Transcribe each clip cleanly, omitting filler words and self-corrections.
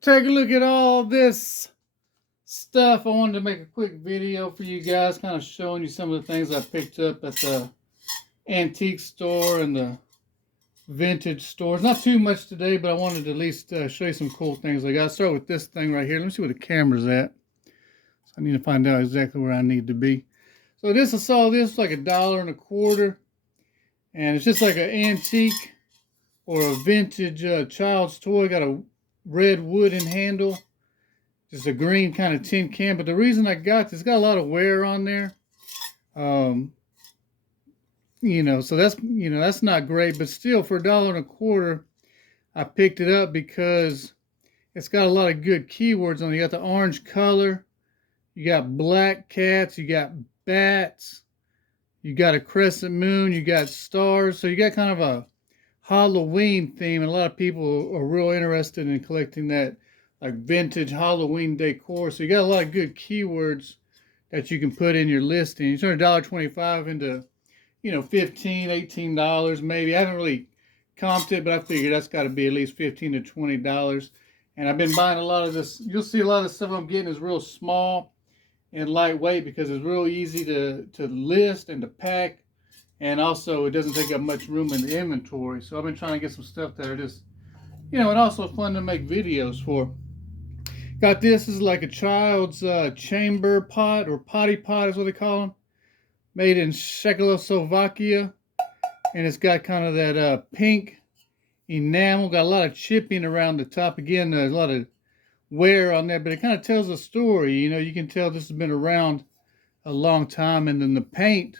Take a look at all this stuff. I wanted to make a quick video for you guys, kind of showing you some of the things I picked up at the antique store and the vintage stores. Not too much today, but I wanted to at least show you some cool things I got. I'll start with this thing right here. Let me see where the camera's at. So I need to find out exactly where I need to be. So I saw this like $1.25, and it's just like an antique or a vintage child's toy. Got a red wooden handle. Just a green kind of tin can. But the reason I got this, it's got a lot of wear on there. Um, so that's not great. But still, for $1.25, I picked it up because it's got a lot of good keywords on it. You got the orange color, you got black cats, you got bats, you got a crescent moon, you got stars. So you got kind of a Halloween theme, and a lot of people are real interested in collecting that like vintage Halloween decor. So you got a lot of good keywords that you can put in your listing. You turn $1.25 into, $15, $18 maybe. I haven't really comped it, but I figured that's got to be at least $15 to $20. And I've been buying a lot of this. You'll see a lot of the stuff I'm getting is real small and lightweight because it's real easy to list and to pack. And also, it doesn't take up much room in the inventory. So I've been trying to get some stuff that are just, and also fun to make videos for. Got this is like a child's chamber pot or potty pot is what they call them. Made in Czechoslovakia. And it's got kind of that pink enamel. Got a lot of chipping around the top. Again, there's a lot of wear on there, but it kind of tells a story. You can tell this has been around a long time. And then the paint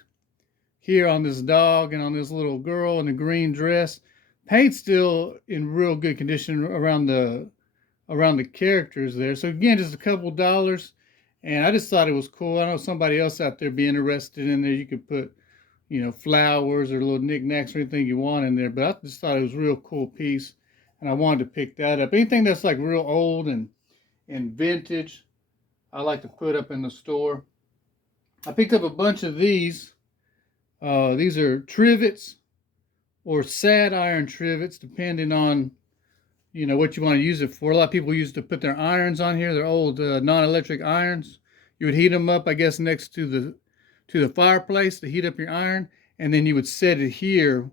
here on this dog and on this little girl in the green dress. Paint's still in real good condition around the characters there. So again, just a couple dollars. And I just thought it was cool. I know somebody else out there be interested in there. You could put, flowers or little knickknacks or anything you want in there. But I just thought it was a real cool piece. And I wanted to pick that up. Anything that's like real old and vintage, I like to put up in the store. I picked up a bunch of these. These are Trivets or sad iron Trivets, depending on, what you want to use it for. A lot of people used to put their irons on here. They're old non-electric irons. You would heat them up, I guess, next to the fireplace to heat up your iron, and then you would set it here,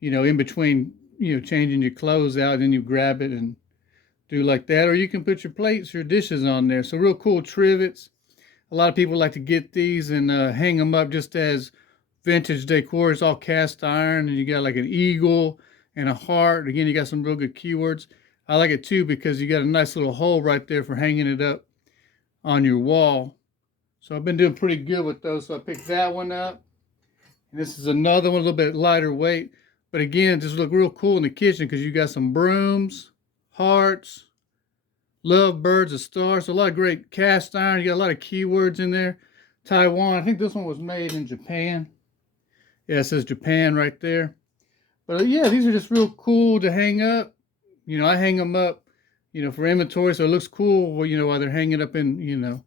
in between, changing your clothes out, and you grab it and do like that. Or you can put your plates, your dishes on there. So real cool Trivets. A lot of people like to get these and hang them up just as vintage decor. It's all cast iron, and you got like an eagle and a heart. Again, you got some real good keywords. I like it too because you got a nice little hole right there for hanging it up on your wall. So I've been doing pretty good with those. So I picked that one up. And this is another one, a little bit lighter weight. But again, just look real cool in the kitchen because you got some brooms, hearts, love birds, a star. So a lot of great cast iron. You got a lot of keywords in there. Taiwan. I think this one was made in Japan. Yeah, it says Japan right there. But yeah, these are just real cool to hang up. I hang them up, for inventory, so it looks cool, while they're hanging up in,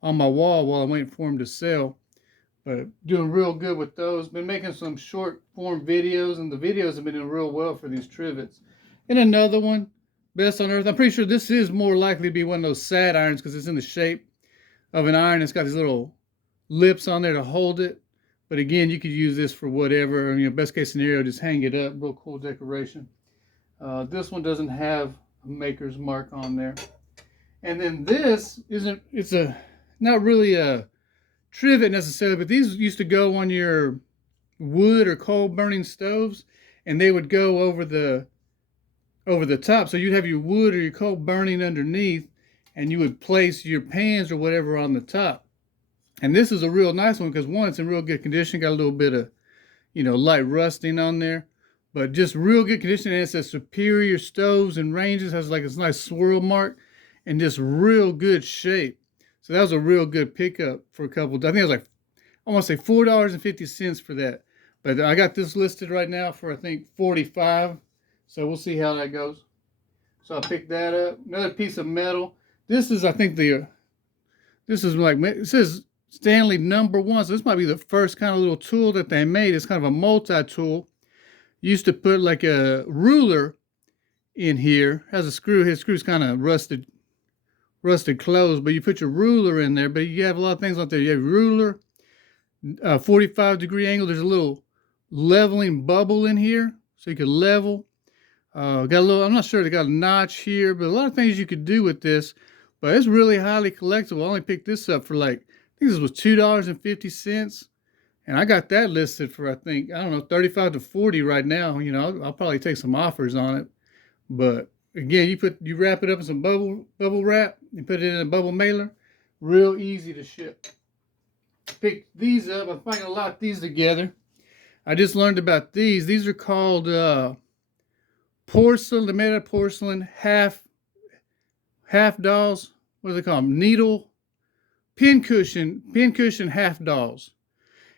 on my wall while I'm waiting for them to sell. But doing real good with those. Been making some short form videos, and the videos have been doing real well for these Trivets. And another one, Best on Earth. I'm pretty sure this is more likely to be one of those sad irons because it's in the shape of an iron. It's got these little lips on there to hold it. But again, you could use this for whatever. Best case scenario, just hang it up. Real cool decoration. This one doesn't have a maker's mark on there. And then this it's not really a trivet necessarily, but these used to go on your wood or coal burning stoves, and they would go over the top. So you'd have your wood or your coal burning underneath, and you would place your pans or whatever on the top. And this is a real nice one because one, it's in real good condition. Got a little bit of, light rusting on there, but just real good condition. And it says Superior Stoves and Ranges. Has like this nice swirl mark and just real good shape. So that was a real good pickup for a couple. I think it was like, I want to say $4.50 for that. But I got this listed right now for I think $45. So we'll see how that goes. So I picked that up. Another piece of metal. This is, I think this is like, it says Stanley #1. So this might be the first kind of little tool that they made. It's kind of a multi-tool. Used to put like a ruler in here. Has a screw. His screw's kind of rusted closed, but you put your ruler in there. But you have a lot of things out there. You have ruler, 45-degree angle. There's a little leveling bubble in here, so you can level. Got a little, I'm not sure they got a notch here, but a lot of things you could do with this. But it's really highly collectible. I only picked this up for like, I think this was $2.50. And I got that listed for, I think, I don't know, 35 to 40 right now. You know, I'll probably take some offers on it. But again, you wrap it up in some bubble wrap and put it in a bubble mailer. Real easy to ship. Pick these up. I'm probably gonna lock these together. I just learned about these. These are called porcelain. They're made out of porcelain. Half dolls. What do they call them? Needle pincushion half dolls.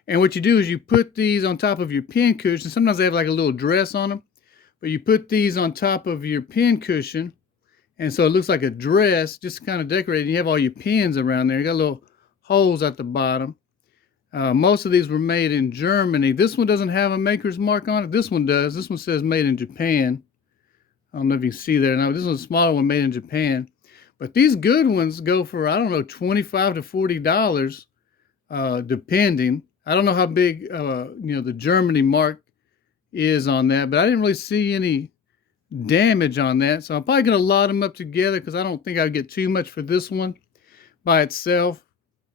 And what you do is you put these on top of your pincushion. Sometimes they have like a little dress on them, but you put these on top of your pincushion, and so it looks like a dress, just kind of decorated. You have all your pins around there. You got little holes at the bottom. Most of these were made in Germany. This one doesn't have a maker's mark on it. This one does. This one says made in Japan. I don't know if you can see there. Now, this one's a smaller one made in Japan. But these good ones go for, I don't know, $25 to $40, depending. I don't know how big, the Germany mark is on that, but I didn't really see any damage on that. So I'm probably going to lot them up together because I don't think I'd get too much for this one by itself.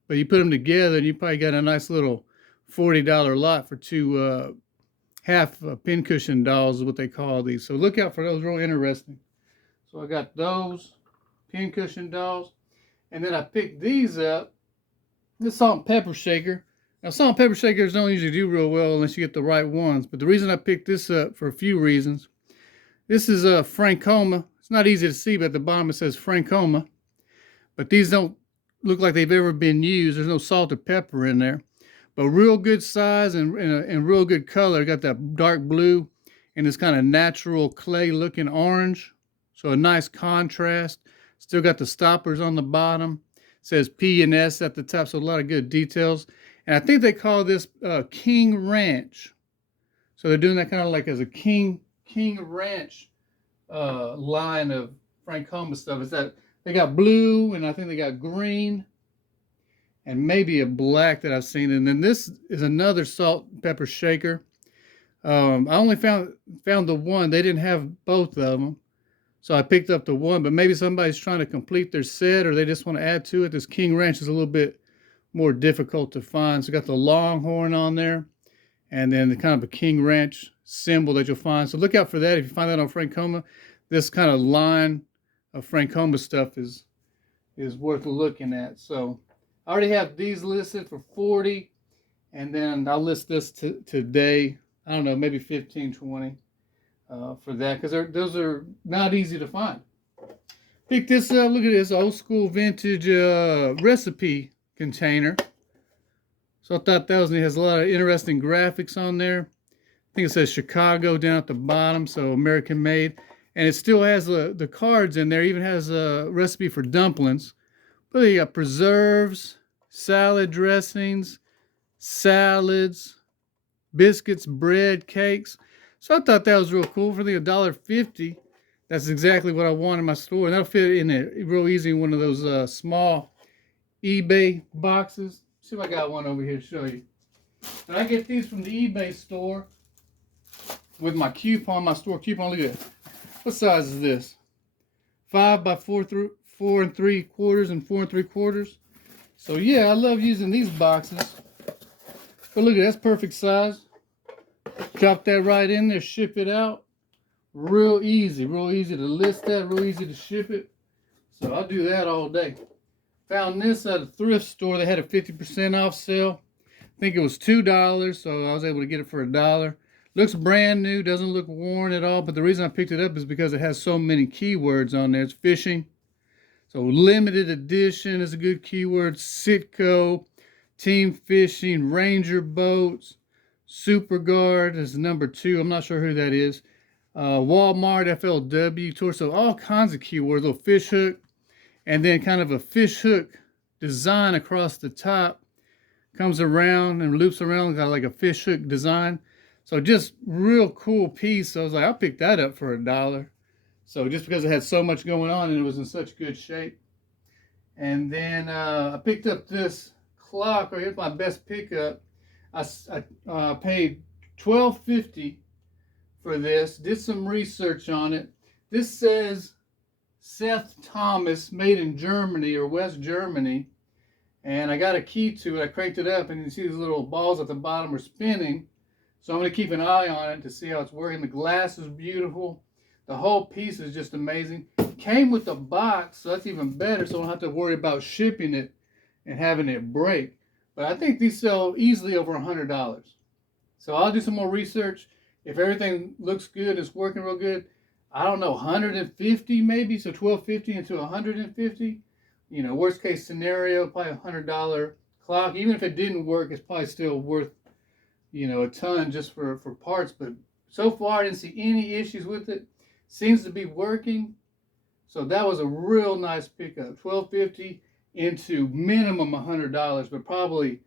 But you put them together and you probably got a nice little $40 lot for two half pincushion dolls is what they call these. So look out for those, real interesting. So I got those pincushion dolls. And then I picked these up. This salt and pepper shaker. Now, salt and pepper shakers don't usually do real well unless you get the right ones. But the reason I picked this up for a few reasons. This is a Francoma. It's not easy to see, but at the bottom it says Francoma. But these don't look like they've ever been used. There's no salt or pepper in there. But real good size and real good color. Got that dark blue and this kind of natural clay looking orange. So a nice contrast. Still got the stoppers on the bottom. It says P and S at the top, so a lot of good details. And I think they call this King Ranch. So they're doing that kind of like as a King Ranch line of Francoma stuff. Is that they got blue and I think they got green and maybe a black that I've seen. And then this is another salt and pepper shaker. I only found the one. They didn't have both of them. So I picked up the one, but maybe somebody's trying to complete their set or they just want to add to it. This King Ranch is a little bit more difficult to find. So got the longhorn on there and then the kind of a King Ranch symbol that you'll find. So look out for that. If you find that on Francoma, this kind of line of Francoma stuff is worth looking at. So I already have these listed for 40 and then I'll list this today. I don't know, maybe 15, 20 for that because those are not easy to find. Pick this up. Look at this old school vintage recipe container. So I thought that was neat. It has a lot of interesting graphics on there. I think it says Chicago down at the bottom, so American made. And it still has the cards in there. It even has a recipe for dumplings. But you got preserves, salad dressings, salads, biscuits, bread, cakes. So I thought that was real cool. For the $1.50, that's exactly what I want in my store. And that'll fit in there real easy in one of those small eBay boxes. See if I got one over here to show you. And I get these from the eBay store with my coupon, my store coupon. Look at it. What size is this? 5 by 4 and 3/4 and 4 3/4. So yeah, I love using these boxes. But look at that, that's perfect size. Drop that right in there, ship it out. Real easy to list that, real easy to ship it. So I'll do that all day. Found this at a thrift store. They had a 50% off sale. I think it was $2, so I was able to get it for $1. Looks brand new, doesn't look worn at all, but the reason I picked it up is because it has so many keywords on there. It's fishing. So limited edition is a good keyword. Sitco, team fishing, Ranger boats, Super Guard is number 2. I'm not sure who that is. Walmart, FLW, Torso, all kinds of keywords. Little fish hook, and then kind of a fish hook design across the top. Comes around and loops around, got like a fish hook design. So just real cool piece. So I was like, I'll pick that up for $1. So just because it had so much going on and it was in such good shape. And then I picked up this clock. Or here's my best pickup. I paid $12.50 for this. Did some research on it. This says Seth Thomas, made in Germany or West Germany. And I got a key to it. I cranked it up, and you see these little balls at the bottom are spinning. So I'm going to keep an eye on it to see how it's working. The glass is beautiful. The whole piece is just amazing. Came with a box, so that's even better, so I don't have to worry about shipping it and having it break. But I think these sell easily over $100. So I'll do some more research. If everything looks good, it's working real good, I don't know, 150 maybe, so 1250 into 150. You know, worst case scenario, probably $100 clock. Even if it didn't work, it's probably still worth, you know, a ton just for parts. But so far, I didn't see any issues with it. Seems to be working. So that was a real nice pickup. $12.50 into minimum $100, but probably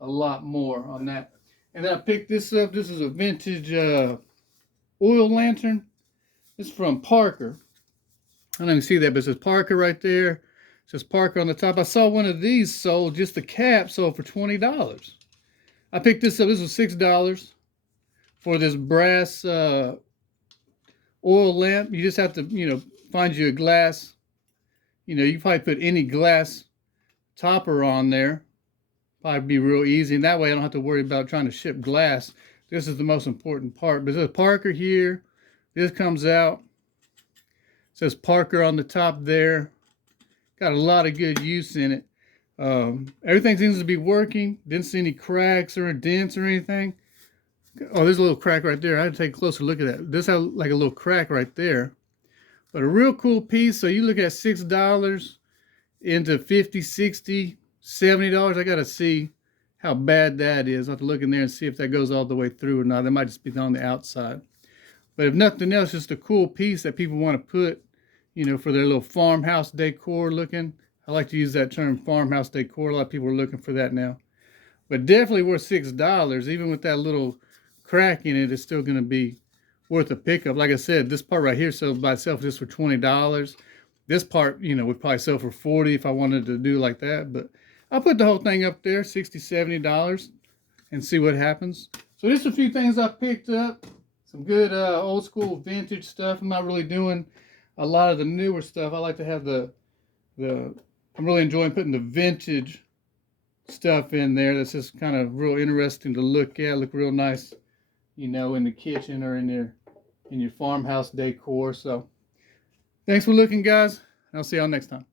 a lot more on that. And then I picked this up. This is a vintage oil lantern. It's from Parker. I don't even see that, but it says Parker right there. It says Parker on the top. I saw one of these sold, just the cap sold for $20. I picked this up. This was $6 for this brass oil lamp. You just have to, you know, find you a glass. You know, you can probably put any glass topper on there. Probably be real easy. And that way I don't have to worry about trying to ship glass. This is the most important part. But there's Parker here. This comes out. It says Parker on the top there. Got a lot of good use in it. Everything seems to be working. Didn't see any cracks or dents or anything. Oh, there's a little crack right there. I had to take a closer look at that. This has like a little crack right there. But a real cool piece. So you look at $6 into $50, $60, $70. I got to see how bad that is. I'll have to look in there and see if that goes all the way through or not. That might just be on the outside. But if nothing else, just a cool piece that people want to put, you know, for their little farmhouse decor looking. I like to use that term, farmhouse decor. A lot of people are looking for that now. But definitely worth $6. Even with that little crack in it, it's still going to be worth a pickup. Like I said, this part right here sells by itself just for $20. This part, you know, would probably sell for $40 if I wanted to do like that. But I'll put the whole thing up there, $60, $70, and see what happens. So just a few things I picked up. Some good old school vintage stuff. I'm not really doing a lot of the newer stuff. I like to have I'm really enjoying putting the vintage stuff in there. That's just kind of real interesting to look at. Look real nice, you know, in the kitchen or in your farmhouse decor. So thanks for looking, guys. I'll see y'all next time.